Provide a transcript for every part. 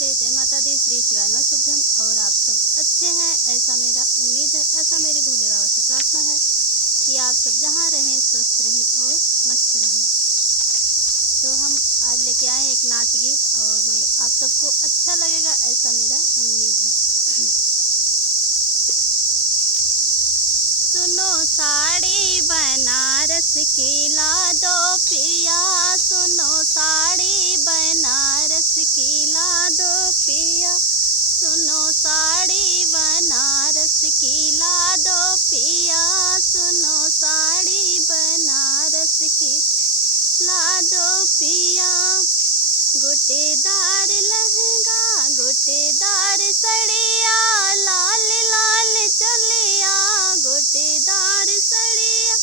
नमस्ते, जय माता दी, श्री शिवानो शुभम। और आप सब अच्छे हैं ऐसा मेरा उम्मीद है, ऐसा मेरी भोले बाबा से प्रार्थना है कि आप सब जहाँ रहें स्वस्थ रहें और मस्त रहें। तो हम आज लेके आए एक नाच गीत और आप सबको अच्छा लगेगा ऐसा मेरा उम्मीद है। सुनो साड़ी बनारस की ला दो पिया, सुनो साड़ी बनारस की ला दो पिया, सुनो साड़ी बनारस की ला दो पिया, सुनो साड़ी बनारस की ला दो पिया। गोटेदार लहंगा गोटेदार सड़िया, लाल लाल चलिया, गोटेदार सड़िया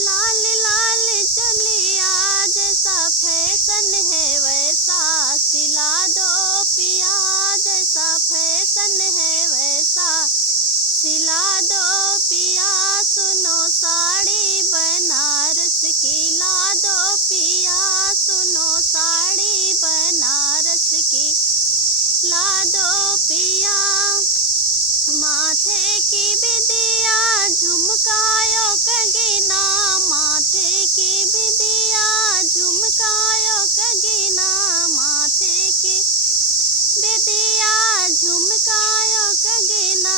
लाल लाल चलिया, जैसा फैशन है वैसा सिला दो पिया, जैसा फैशन है वैसा सिला दो पिया, सुनो साड़ी बनारस की ला दो पिया, सुनो साड़ी बनारस की ला दो पिया। माथे की बिंदिया झुमकायो कगीना, माथे की बिंदिया झुमकायो कगीना, माथे की बिंदिया झुमकायो कगीना,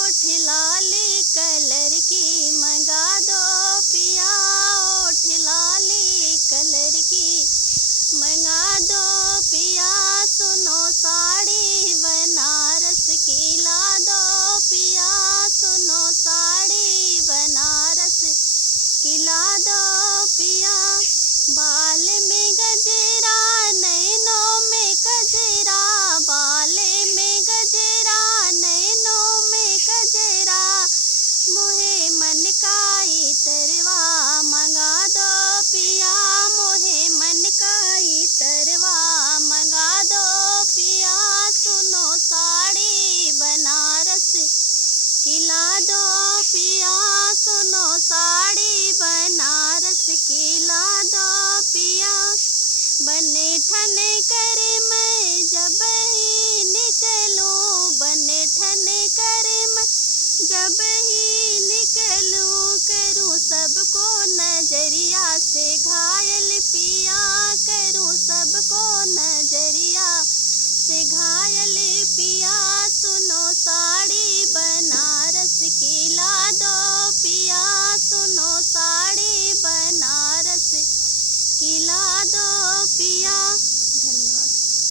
ओठ लाली कलर की मंगा दो पिया, ओठ लाली कलर की मंगा दो पिया, सुनो साड़ी बनारस की ला दो पिया, सुनो साड़ी बनारस की ला दो पिया। बाल में गजरा नैनों में गजरा, बाल में गजरा नैनों में गजरा, मोहे मन का इतरवा मंगा दो पिया, मोहे मन का इतरवा मंगा दो पिया, सुनो साड़ी बनारस की ला दो पिया, सुनो साड़ी बनारस की ला दो पिया। बने ठने करे मैं जब ही निकलूं, बने ठने करे मैं जब ही निकलूं, करूं सबको नजरिया से घायल पिया, करूं सबको